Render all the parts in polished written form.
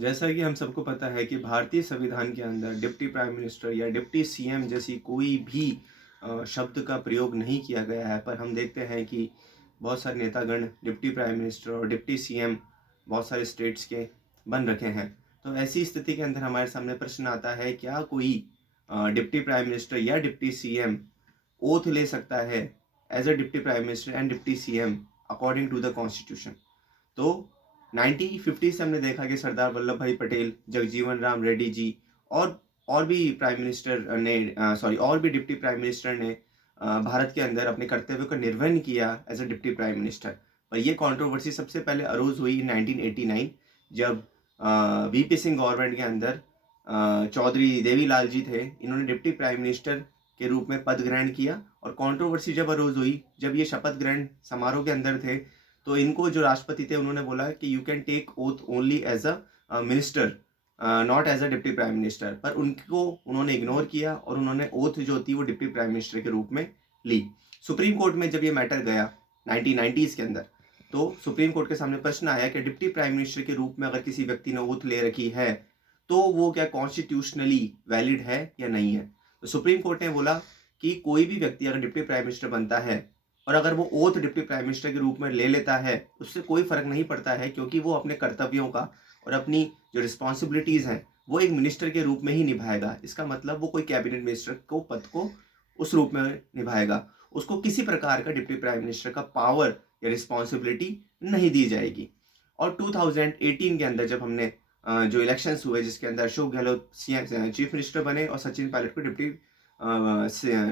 जैसा कि हम सबको पता है कि भारतीय संविधान के अंदर डिप्टी प्राइम मिनिस्टर या डिप्टी सीएम जैसी कोई भी शब्द का प्रयोग नहीं किया गया है। पर हम देखते हैं कि बहुत सारे नेतागण डिप्टी प्राइम मिनिस्टर और डिप्टी सीएम बहुत सारे स्टेट्स के बन रखे हैं। तो ऐसी स्थिति के अंदर हमारे सामने प्रश्न आता है, क्या कोई डिप्टी प्राइम मिनिस्टर या डिप्टी सीएम ओथ ले सकता है as a deputy prime minister and deputy CM according to the constitution? तो 1950 से हमने देखा कि सरदार वल्लभ भाई पटेल, जगजीवन राम रेड्डी जी और भी प्राइम मिनिस्टर ने और भी डिप्टी प्राइम मिनिस्टर ने भारत के अंदर अपने कर्तव्यों का निर्वहन किया as a deputy prime minister. पर ये कंट्रोवर्सी सबसे पहले अरोज हुई इन 1989, जब वीपी सिंह गवर्नमेंट के अंदर चौधरी देवीलाल जी थे। इन्होंने डिप्टी प्राइम मिनिस्टर के रूप में पद ग्रहण किया और कंट्रोवर्सी जब अरोज हुई, जब ये शपथ ग्रहण समारोह के अंदर थे, तो इनको जो राष्ट्रपति थे उन्होंने बोला कि you can take oath only as a minister, not as a deputy prime minister. पर उनको उन्होंने इग्नोर किया और उन्होंने ओथ जो थी वो डिप्टी प्राइम मिनिस्टर के रूप में ली। सुप्रीम कोर्ट में जब ये मैटर गया 1990s के अंदर, तो सुप्रीम कोर्ट के सामने प्रश्न आया कि डिप्टी प्राइम मिनिस्टर के रूप में अगर किसी व्यक्ति ने ओथ ले रखी है तो वो क्या कॉन्स्टिट्यूशनली वैलिड है या नहीं है। तो सुप्रीम कोर्ट ने बोला कि कोई भी व्यक्ति अगर डिप्टी प्राइम मिनिस्टर बनता है और अगर वो ओथ डिप्टी प्राइम मिनिस्टर के रूप में ले लेता है, उससे कोई फर्क नहीं पड़ता है, क्योंकि वो अपने कर्तव्यों का और अपनी जो रिस्पॉन्सिबिलिटीज़ हैं वो एक मिनिस्टर के रूप में ही निभाएगा। इसका मतलब वो कोई कैबिनेट मिनिस्टर को पद को उस रूप में निभाएगा। उसको किसी प्रकार का डिप्टी प्राइम मिनिस्टर का पावर या रिस्पॉन्सिबिलिटी नहीं दी जाएगी। और 2018 के अंदर जब हमने जो इलेक्शंस हुए जिसके अंदर Ashok Gehlot CM chief minister बने और सचिन पायलट को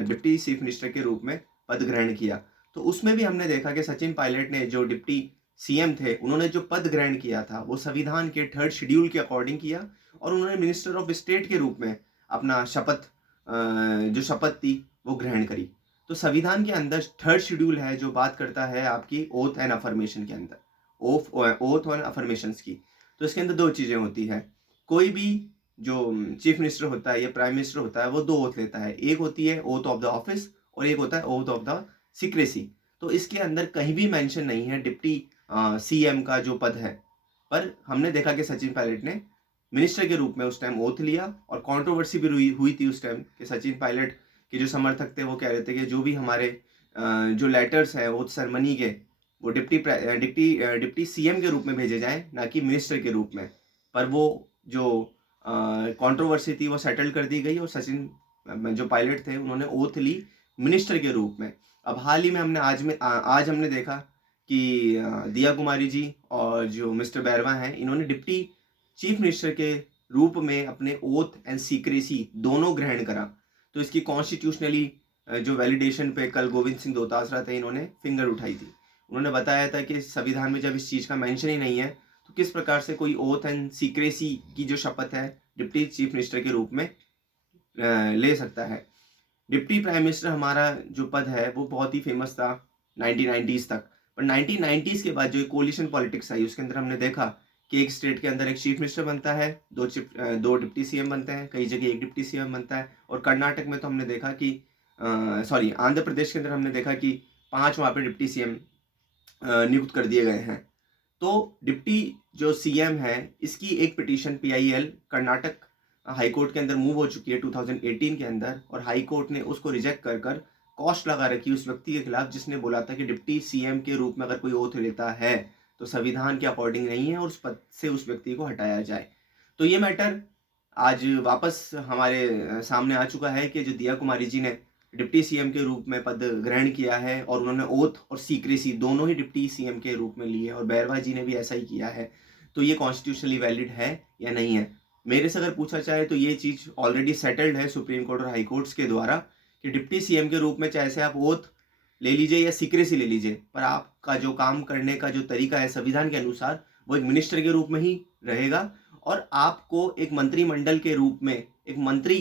डिप्टी चीफ मिनिस्टर के रूप में पद ग्रहण किया, तो उसमें भी हमने देखा कि सचिन पायलट ने जो डिप्टी सीएम थे उन्होंने जो पद ग्रहण किया था वो संविधान के 3rd शेड्यूल के अकॉर्डिंग किया और उन्होंने मिनिस्टर ऑफ स्टेट के रूप में अपना जो शपथ थी वो ग्रहण करी। तो संविधान के अंदर 3rd शेड्यूल है जो बात करता है आपकी ओथ एंड अफर्मेशन के अंदर, ओथ और अफर्मेशंस की। तो इसके अंदर दो चीज़ें होती है। कोई भी जो चीफ मिनिस्टर होता है या प्राइम मिनिस्टर होता है वो दो ओथ लेता है, एक होती है ओथ ऑफ द ऑफिस और एक होता है ओथ ऑफ द सीक्रेसी। तो इसके अंदर कहीं भी मेंशन नहीं है डिप्टी सीएम का जो पद है। पर हमने देखा कि सचिन पायलट ने मिनिस्टर के रूप में उस टाइम ओथ लिया और कंट्रोवर्सी भी हुई थी उस टाइम कि सचिन पायलट के जो समर्थक थे वो कह रहे थे कि जो भी हमारे जो लेटर्स हैं ओथ सेरेमनी के वो डिप्टी सीएम के रूप में भेजे जाएं, ना कि मिनिस्टर के रूप में। पर वो जो कंट्रोवर्सी थी वो सेटल कर दी गई और सचिन जो पायलट थे उन्होंने ओथ ली मिनिस्टर के रूप में। अब हाल ही में आज हमने देखा कि दिया कुमारी जी और जो मिस्टर बैरवा हैं इन्होंने डिप्टी चीफ मिनिस्टर के रूप में अपने ओथ एंड सीक्रेसी दोनों ग्रहण करा। तो इसकी कॉन्स्टिट्यूशनली जो वैलिडेशन पे कल गोविंद सिंह दोतासरा थे इन्होंने फिंगर उठाई थी। उन्होंने बताया था कि संविधान में जब इस चीज़ का मेंशन ही नहीं है तो किस प्रकार से कोई ओथ एंड सीक्रेसी की जो शपथ है डिप्टी चीफ मिनिस्टर के रूप में ले सकता है। डिप्टी प्राइम मिनिस्टर हमारा जो पद है वो बहुत ही फेमस था 1990s तक। पर 1990s के बाद जो कोलिशन पॉलिटिक्स आई उसके अंदर हमने देखा कि एक स्टेट के अंदर एक चीफ मिनिस्टर बनता है, दो डिप्टी सीएम बनते हैं, कई जगह एक डिप्टी सीएम बनता है। और कर्नाटक में तो हमने देखा कि आंध्र प्रदेश के अंदर हमने देखा कि 5 वहाँ पे डिप्टी सीएम नियुक्त कर दिए गए हैं। तो डिप्टी जो सीएम है इसकी एक petition PIL Karnataka high court के अंदर मूव हो चुकी है 2018 के अंदर, और हाई कोर्ट ने उसको रिजेक्ट कर कॉस्ट लगा रखी उस व्यक्ति के खिलाफ जिसने बोला था कि डिप्टी सीएम के रूप में अगर कोई ओथ लेता है तो संविधान के अकॉर्डिंग नहीं है और उस पद से उस व्यक्ति को हटाया जाए। तो ये मैटर आज वापस हमारे सामने आ चुका है कि जो दिया कुमारी जी ने डिप्टी सीएम के रूप में पद ग्रहण किया है और उन्होंने ओथ और सीक्रेसी दोनों ही डिप्टी सीएम के रूप में लिए और बैरवा जी ने भी ऐसा ही किया है। तो ये कॉन्स्टिट्यूशनली वैलिड है या नहीं है? मेरे से अगर पूछा जाए तो ये चीज़ ऑलरेडी सेटल्ड है सुप्रीम कोर्ट और हाई कोर्ट्स के द्वारा कि डिप्टी सीएम के रूप में चाहे से आप ओथ ले लीजिए या सीक्रेसी ले लीजिए, पर आपका जो काम करने का जो तरीका है संविधान के अनुसार वो एक मिनिस्टर के रूप में ही रहेगा और आपको एक मंत्रिमंडल के रूप में, एक मंत्री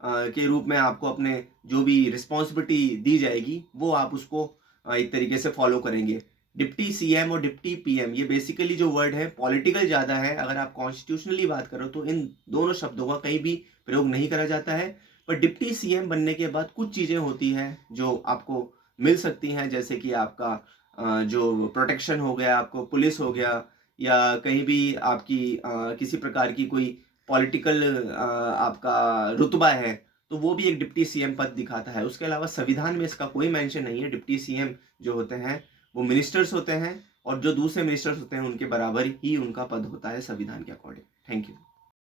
के रूप में आपको अपने जो भी रिस्पॉन्सिबिलिटी दी जाएगी वो आप उसको एक तरीके से फॉलो करेंगे। डिप्टी सीएम और डिप्टी पीएम ये बेसिकली जो वर्ड है पॉलिटिकल ज़्यादा है। अगर आप कॉन्स्टिट्यूशनली बात करो तो इन दोनों शब्दों का कहीं भी प्रयोग नहीं करा जाता है। पर डिप्टी सीएम बनने के बाद कुछ चीज़ें होती हैं जो आपको मिल सकती हैं, जैसे कि आपका जो प्रोटेक्शन हो गया, आपको पुलिस हो गया, या कहीं भी आपकी किसी प्रकार की कोई पॉलिटिकल आपका रुतबा है, तो वो भी एक डिप्टी सीएम पद दिखाता है। उसके अलावा संविधान में इसका कोई मेंशन नहीं है। डिप्टी सीएम जो होते हैं वो मिनिस्टर्स होते हैं और जो दूसरे मिनिस्टर्स होते हैं उनके बराबर ही उनका पद होता है संविधान के अकॉर्डिंग। Thank you.